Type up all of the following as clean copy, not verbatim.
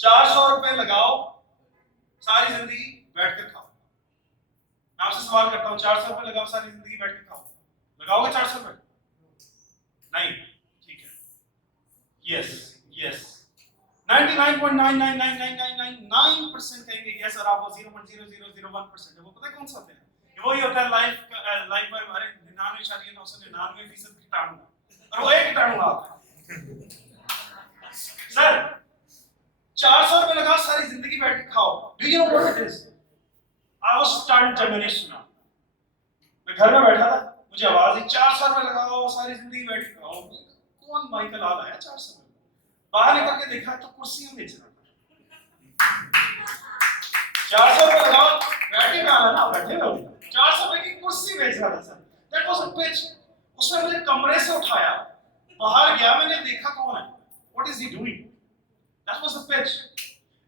₹400 लगाओ, सारी जिंदगी बैठ कर खाओ। मैं आपसे सवाल करता हूँ, ₹400 लगाओ, सारी जिंदगी बैठ कर खाओ, लगाओगे ₹400? नहीं, ठीक है। यस, यस, 99.9999999% कहेंगे यस, और आप वो 0.0001% है, वो पता है कौन सा होता है? वही होता है लाइफ लाइफ में हमारे 99.999% कीटाणु, और वो एक कीटाणु आता है। सर, ₹400 लगाओ, सारी जिंदगी बैठ के खाओ। Do you know what it is? I was stunned जब मैंने सुना। मैं घर में बैठा था, मुझे आवाज आई ₹400 लगाओ, सारी जिंदगी बैठ के खाओ। कौन माइकल आल आया ₹400? बाहर निकल के देखा तो कुर्सियां बेच रहा था। ₹400 लगाओ, बैठे कहाँ ना, बैठे हो। ₹400 की कुर्सी बेच रहा था sir. That was a pitch. उसने मुझे कमरे से उठाया, बाहर गया, मैंने देखा कौन है, what is he doing. That was the pitch.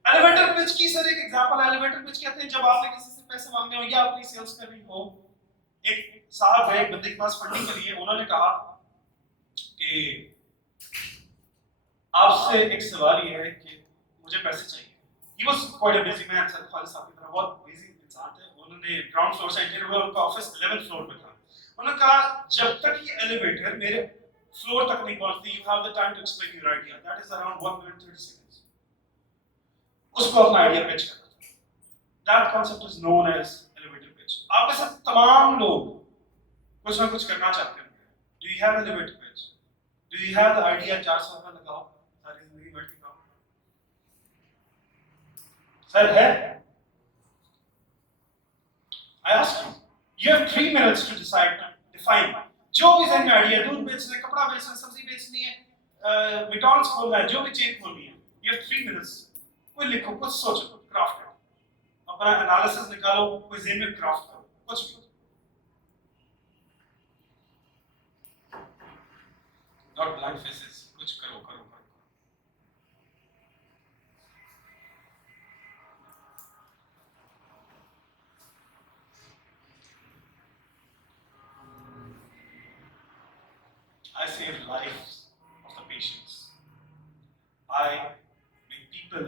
Elevator pitch की सर एक एग्जांपल, एलिवेटर पिच कहते हैं जब आपने किसी से पैसे मांगने हो या अपनी सेल्स करनी हो। एक साहब है, एक बंदे के पास फंडिंग के लिए, उन्होंने कहा कि आपसे एक सवाल ये है कि मुझे पैसे चाहिए। He was quite a busy man, sir Khalid साहब की तरह बहुत बिजी इंसान थे। उन्होंने ग्राउंड फ्लोर से एंटर हुआ, उनका ऑफिस 11th फ्लोर पे था। उन्होंने कहा जब तक ये एलिवेटर मेरे फ्लोर तक नहीं पहुंचती, you have the time to explain your idea. That is around 1 minute 30 seconds. उसको अपना आइडिया पिच करना था। That concept is known as elevator pitch. आप में से तमाम लोग कुछ ना कुछ करना चाहते हैं। Do you have elevator pitch? Do you have the idea ₹400 लगाओ, सारी जिंदगी बैठ के खाओ? सर है? I ask you. You have 3 minutes to decide, define. जो भी ज़हन में आइडिया, दूध बेचना है, कपड़ा बेचना है, सब्जी बेचनी है, मैकडॉनल्ड्स खोलना है, जो भी चेन खोलनी है, you have 3 minutes. कोई लिखो, कुछ सोचो, क्राफ्ट करो, अपना एनालिसिस निकालो, कोई ज़हन में क्राफ्ट करो, कुछ भी। Not blank faces, कुछ करो, करो, करो। I save lives of the patients. I make people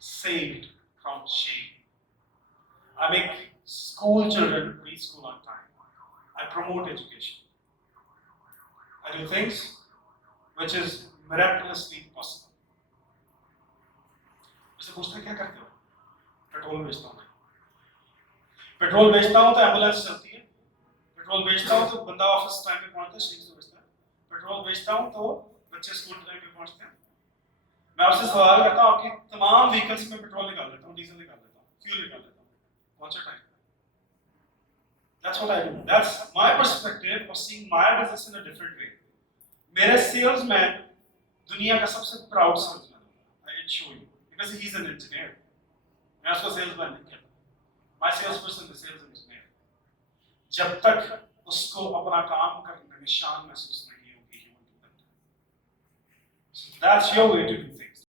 saved from shame. I make school children reach school on time. I promote education. I do things which is miraculously possible. मुझसे पूछते हैं क्या करते हो? पेट्रोल बेचता हूँ। पेट्रोल बेचता हूँ तो एम्बुलेंस चलती है। पेट्रोल बेचता हूँ तो बंदा ऑफिस टाइम पे पहुंचता है, शेख से बेचता है। पेट्रोल बेचता हूँ तो बच्चे स्कूल टाइम पे पहुंचते हैं। मैं आपसे सवाल करता हूँ, आपकी तमाम व्हीकल्स में पेट्रोल निकाल लेता हूँ, डीजल निकाल लेता हूँ, फ्यूल निकाल लेता हूँ, पहुंचा time. That's what I do. That's my perspective of seeing my business in a different way. मेरे सेल्समैन दुनिया का सबसे प्राउड सेल्समैन है। I can show you because he's an engineer. मैं उसको सेल्समैन नहीं कहता। My salesperson is a sales engineer. जब तक उसको अपना काम करने में शान महसूस नहीं होगी, he won't do that. So that's your way to do things.